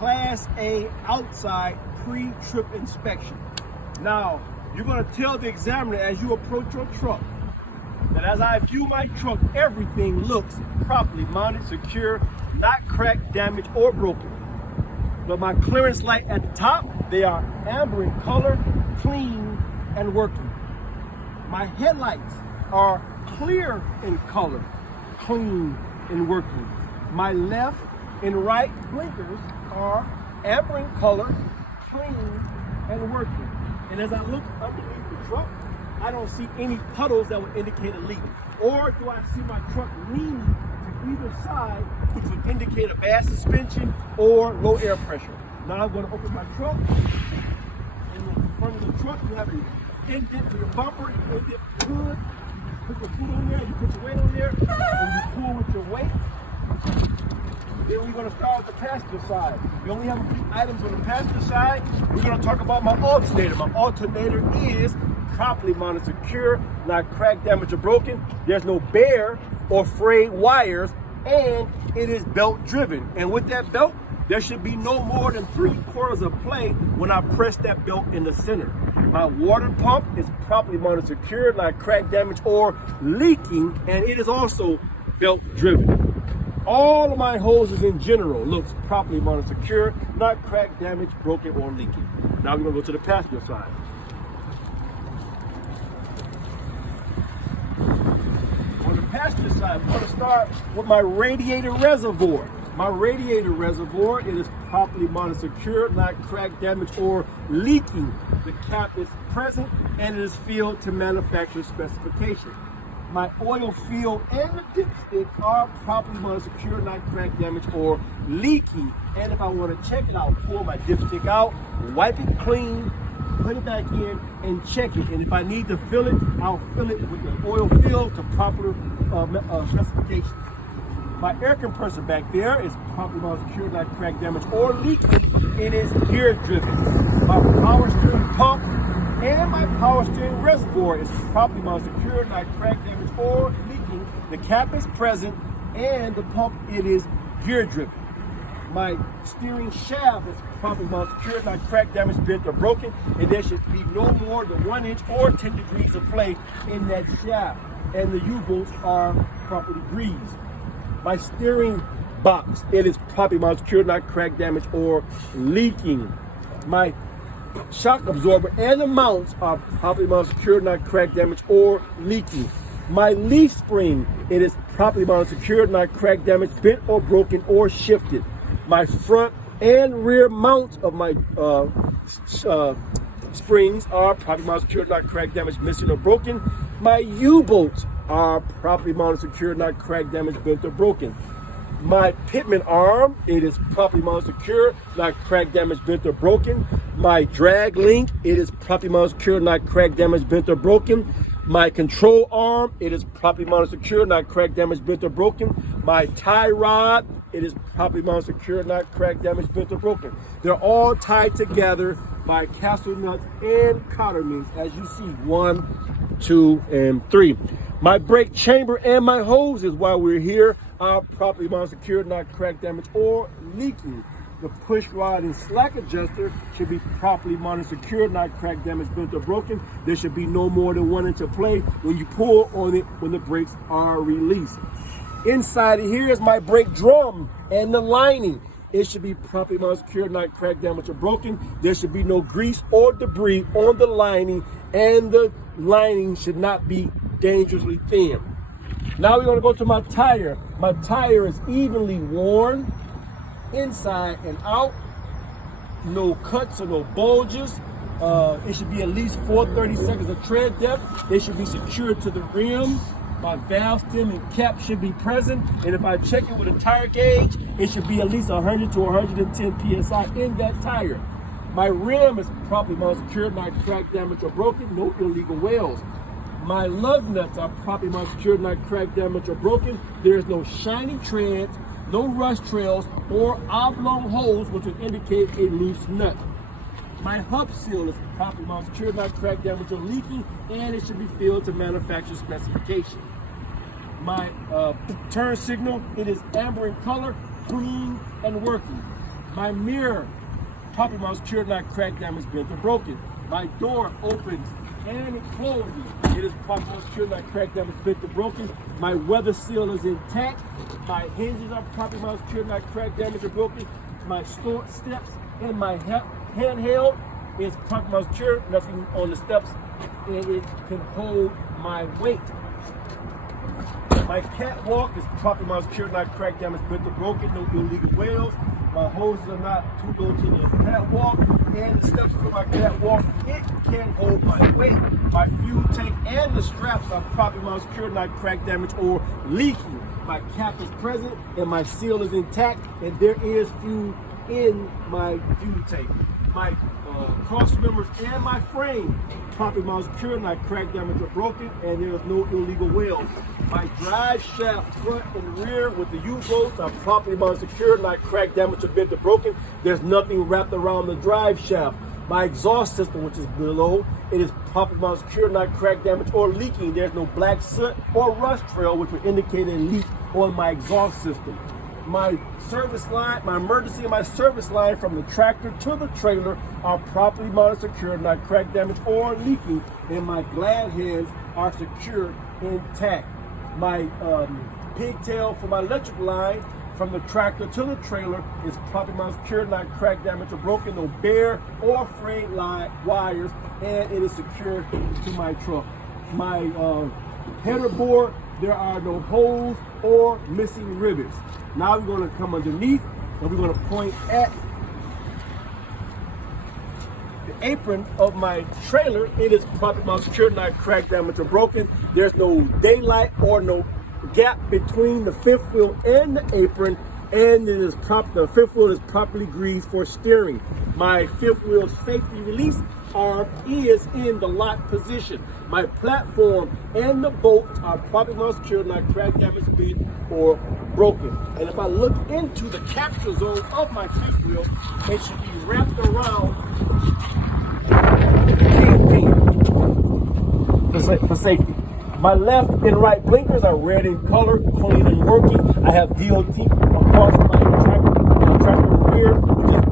Class A outside pre-trip inspection. Now, you're going to tell the examiner as you approach your truck that as I view my truck, everything looks properly mounted, secure, not cracked, damaged, or broken. But my clearance light at the top, they are amber in color, clean, and working. My headlights are clear in color, clean, and working. My left and right blinkers are amber in color, clean, and working. And as I look underneath the truck, I don't see any puddles that would indicate a leak. Or do I see my truck leaning to either side, which would indicate a bad suspension or low air pressure. Now I'm going to open my truck. In the front of the truck, you have an indent to your bumper, you indent to the hood. Put your foot on there, you put your weight on there, and you pull with your weight. Then we're going to start with the passenger side. We only have a few items on the passenger side. We're going to talk about my alternator. My alternator is properly mounted, secure, not cracked, damaged, or broken. There's no bare or frayed wires, and it is belt driven. And with that belt, there should be no more than 3/4 of play when I press that belt in the center. My water pump is properly mounted, secure, not cracked, damaged, or leaking, and it is also belt driven. All of my hoses in general looks properly mounted, secure, not cracked, damaged, broken, or leaking. Now we're gonna go to the passenger side. On the passenger side, I'm gonna start with my radiator reservoir. My radiator reservoir, it is properly mounted, secure, not cracked, damaged, or leaking. The cap is present and it is filled to manufacturer specification. My oil fill and the dipstick are properly mounted, secure, not cracked, damaged, or leaking. And if I want to check it, I'll pull my dipstick out, wipe it clean, put it back in, and check it. And if I need to fill it, I'll fill it with the oil fill to proper specifications. My air compressor back there is properly mounted, secure, not cracked, damaged, or leaking. It is gear driven. My power steering pump and my power steering reservoir is properly mounted, secure, not cracked, damaged, or leaking. The cap is present, and the pump, it is gear driven. My steering shaft is properly mounted, secure, not cracked, damaged, bent, or broken, and there should be no more than 1 inch or 10 degrees of play in that shaft. And the U-bolts are properly greased. My steering box, it is properly mounted, secure, not cracked, damaged, or leaking. My shock absorber and the mounts are properly mounted, secure, not cracked, damaged, or leaking. My leaf spring, it is properly mounted, secure, not cracked, damaged, bent, or broken, or shifted. My front and rear mounts of my springs are properly mounted, secure, not cracked, damaged, missing, or broken. My U-bolts are properly mounted, secure, not cracked, damaged, bent, or broken. My pitman arm, it is properly mounted, secure, not cracked, damaged, bent, or broken. My drag link, it is properly mounted, secure, not cracked, damaged, bent, or broken. My control arm, it is properly mounted, secure, not cracked, damaged, bent, or broken. My tie rod, it is properly mounted, secure, not cracked, damaged, bent, or broken. They're all tied together by castle nuts and cotter means, as you see, 1, 2, and 3. My brake chamber and my hoses, while we're here, are properly mounted, secure, not cracked, damaged, or leaking. The push rod and slack adjuster should be properly mounted, secure, not cracked, damaged, bent, or broken. There should be no more than 1 inch of play when you pull on it when the brakes are released. Inside of here is my brake drum and the lining. It should be properly mounted, secure, not cracked, damaged, or broken. There should be no grease or debris on the lining, and the lining should not be dangerously thin. Now we're going to go to my tire. My tire is evenly worn inside and out. No cuts or no bulges. It should be at least 4/32 of tread depth. They should be secured to the rim. My valve stem and cap should be present. And if I check it with a tire gauge, it should be at least 100 to 110 PSI in that tire. My rim is properly mounted, secured, not cracked, damaged, or broken. No illegal whales. My lug nuts are properly mounted, secured, not cracked, damaged, or broken. There is no shiny treads, no rust trails, or oblong holes which would indicate a loose nut. My hub seal is properly mounted, secured, not cracked, damaged, or leaking, and it should be filled to manufacturer specification. My turn signal, it is amber in color, clean, and working. My mirror, properly mounted, secured, not cracked, damaged, bent, or broken. My door opens and it closes. It is properly mounted, secured, not cracked, damaged, bent, or broken. My weather seal is intact. My hinges are properly mounted, secured, not cracked, damaged, or broken. My store steps and my handheld is properly mounted, secured, nothing on the steps, and it can hold my weight. My catwalk is properly mounted, secured, not cracked, damaged, bent, or broken. No illegal whales. My hoses are not too low to the catwalk, and the steps for my catwalk, it can hold my weight. My fuel tank and the straps are properly mounted, secured, not cracked, damaged, or leaking. My cap is present, and my seal is intact, and there is fuel in my fuel tank. My cross members and my frame, properly mounted, secured, not cracked, damaged, or broken, and there is no illegal weld. My drive shaft, front and rear with the U-bolts are properly mounted, secured, not cracked, damaged, or bent, or broken. There's nothing wrapped around the drive shaft. My exhaust system, which is below, it is properly mounted, secured, not cracked, damaged, or leaking. There's no black soot or rust trail, which would indicate a leak on my exhaust system. My service line, my emergency and my service line from the tractor to the trailer are properly mounted, secured, not cracked, damaged, or leaking, and my glad hands are secured intact. My pigtail for my electric line from the tractor to the trailer is properly mounted, secured, not cracked, damaged, or broken. No bare or frayed line wires, and it is secured to my truck. My header board, there are no holes or missing rivets. Now we're going to come underneath and we're going to point at the apron of my trailer. It is properly mounted, secured, not cracked, damaged, or broken. There's no daylight or no gap between the fifth wheel and the apron, and it is the fifth wheel is properly greased for steering. My fifth wheel's safety release arm is in the lock position. My platform and the bolts are properly mounted, secured, not cracked, damaged, bent, or broken. And if I look into the capture zone of my fifth wheel, it should be wrapped around the kingpin for safety. My left and right blinkers are red in color, clean and working. I have DOT across my tractor rear, which is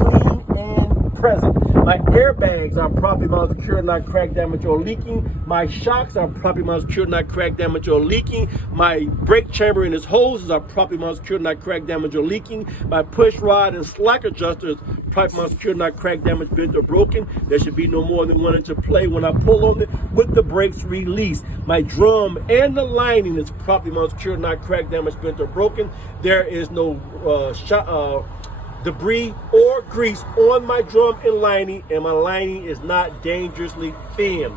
clean and present. My airbags are properly mounted, secured, not cracked, damaged, or leaking. My shocks are properly mounted, secured, not cracked, damaged, or leaking. My brake chamber and its hoses are properly mounted, secured, not cracked, damaged, or leaking. My push rod and slack adjusters properly mounted, secured, not cracked, damaged, bent, or broken. There should be no more than 1 inch of play when I pull on it with the brakes released. My drum and the lining is properly mounted, secured, not cracked, damaged, bent, or broken. There is no debris or grease on my drum and lining, and my lining is not dangerously thin.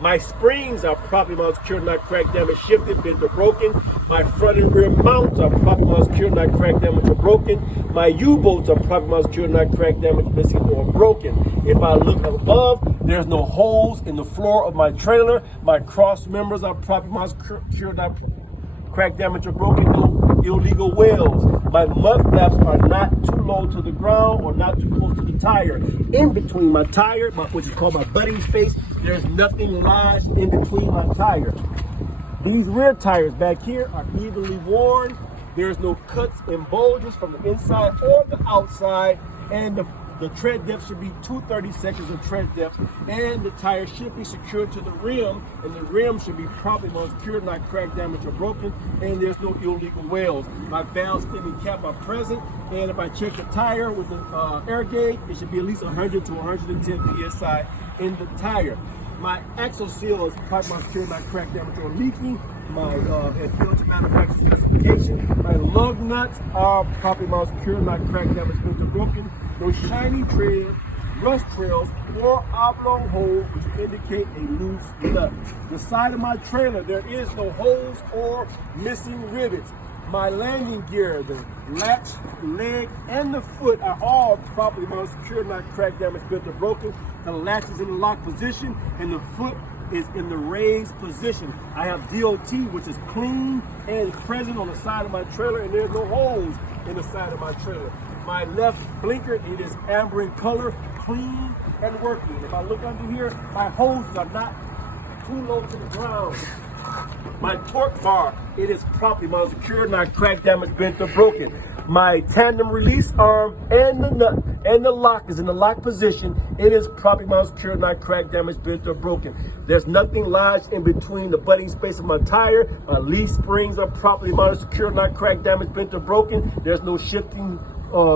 My springs are properly mounted, secured, not cracked, damaged, shifted, bent, or broken. My front and rear mounts are properly mounted, secured, not cracked, damaged, or broken. My U-bolts are properly mounted, secured, not cracked, damaged, missing, or broken. If I look above, there's no holes in the floor of my trailer. My cross members are properly mounted, secured, not cracked, damaged, or broken. No illegal wheels. My mud flaps are not too low to the ground or not too close to the tire. In between my tire, which is called my budding space, there's nothing large in between my tire. These rear tires back here are evenly worn. There's no cuts and bulges from the inside or the outside, and the tread depth should be 2/32 of tread depth, and the tire should be secured to the rim, and the rim should be properly mounted, secured, not cracked, damaged, or broken, and there's no illegal wheels. My valve stem cap are present, and if I check the tire with the air gauge, it should be at least 100 to 110 psi in the tire. My axle seal is properly mounted, secured, not cracked, damaged, or leaking. My adherent to manufacturer specification. My lug nuts are properly mounted, secured, not cracked, damaged, bent, or broken. No shiny treads, rust trails, or oblong holes which indicate a loose nut. The side of my trailer, there is no holes or missing rivets. My landing gear, the latch, leg, and the foot are all properly mounted, secured, not cracked, damaged, bent, or broken. The latch is in the lock position, and the foot is in the raised position. I have DOT, which is clean and present on the side of my trailer, and there's no holes in the side of my trailer. My left blinker, it is amber in color, clean and working. If I look under here, my hoses are not too low to the ground. My torque bar, it is properly mounted, secured, not cracked, damaged, bent, or broken. My tandem release arm and the nut and the lock is in the lock position. It is properly mounted, secured, not cracked, damaged, bent, or broken. There's nothing lodged in between the budding space of my tire. My leaf springs are properly mounted, secured, not cracked, damaged, bent, or broken. There's no shifting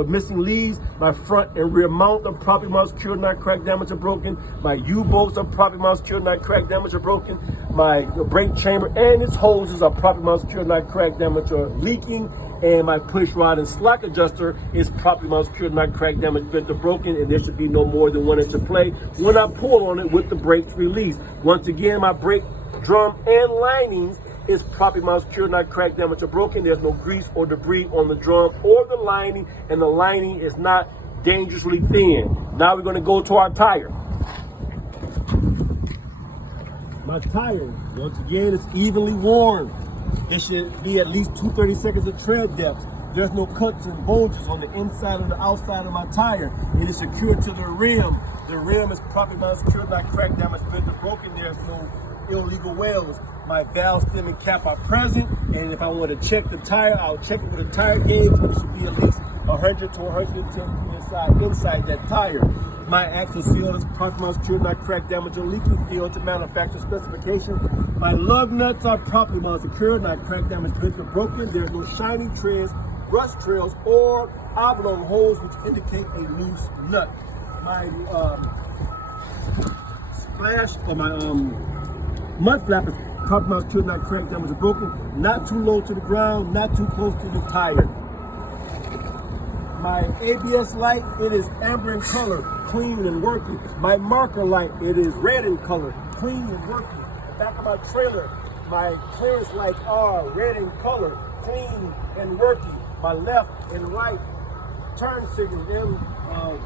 missing leads. My front and rear mount are properly mounted, secured, not cracked, damaged, or broken. My U-bolts are properly mounted, secured, not cracked, damaged, or broken. My brake chamber and its hoses are properly mounted, secured, not cracked, damaged, or leaking. And my push rod and slack adjuster is properly mounted, secured, not cracked, damaged, bent, or broken. And there should be no more than 1 inch of play when I pull on it with the brakes released. Once again, my brake drum and linings is properly mounted, secured, not cracked, damaged, or broken. There's no grease or debris on the drum or the lining, and the lining is not dangerously thin. Now we're going to go to our tire. My tire, once again, is evenly worn. It should be at least 230 seconds of tread depth. There's no cuts and bulges on the inside and the outside of my tire. It is secured to the rim. The rim is properly mounted, secured, not cracked, damaged, bent, or broken. There's no illegal welds. My valve stem and cap are present, and if I want to check the tire, I'll check it with a tire gauge, and it should be at least 100 to 110 inside that tire. My axle seal is properly mounted, secured, not cracked, damaged, or leaking field to manufacturer specification. My lug nuts are properly mounted, secured, not cracked, damaged, bent, or broken. There's no shiny treads, rust trails, or oblong holes which indicate a loose nut. My splash or my mud flap is properly mounted, secured, not cracked, damaged, or broken. Not too low to the ground, not too close to the tire. My ABS light, it is amber in color, clean and working. My marker light, it is red in color, clean and working. The back of my trailer, my clearance lights are red in color, clean and working. My left and right turn signals and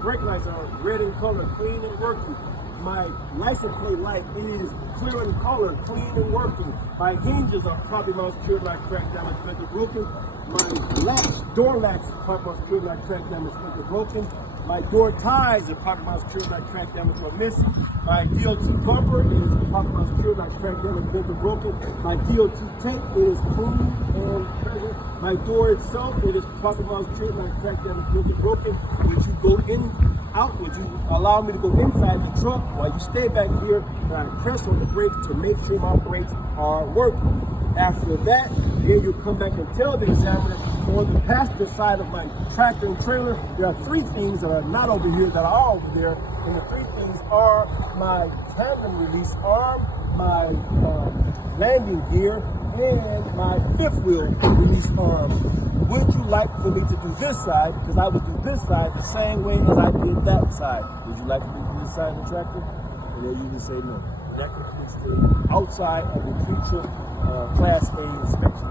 brake lights are red in color, clean and working. My license plate light is clear in color, clean and working. My hinges are properly mounted, secured, not cracked, damaged, bent, or broken. My door latch is properly mounted, secured, not cracked, damaged, bent, or broken. My door ties are properly mounted, secured, not cracked, damaged, or missing. My DOT bumper is properly mounted, secured, not cracked, damaged, bent, or broken. My DOT tape is clean and present. My door itself, it is properly mounted, secured, not cracked, damaged, bent, or broken. Would you go out? Would you allow me to go inside the truck while you stay back here and I press on the brakes to make sure my brakes are working? After that, then you come back and tell the examiner on the passenger side of my tractor and trailer, there are 3 things that are not over here that are over there. And the 3 things are my tandem release arm, my landing gear, and my 5th wheel release arm. Would you like for me to do this side? Because I would do this side the same way as I did that side. Would you like to do this side of the tractor? And then you can say no. That completes the outside of the pretrip Class A inspection.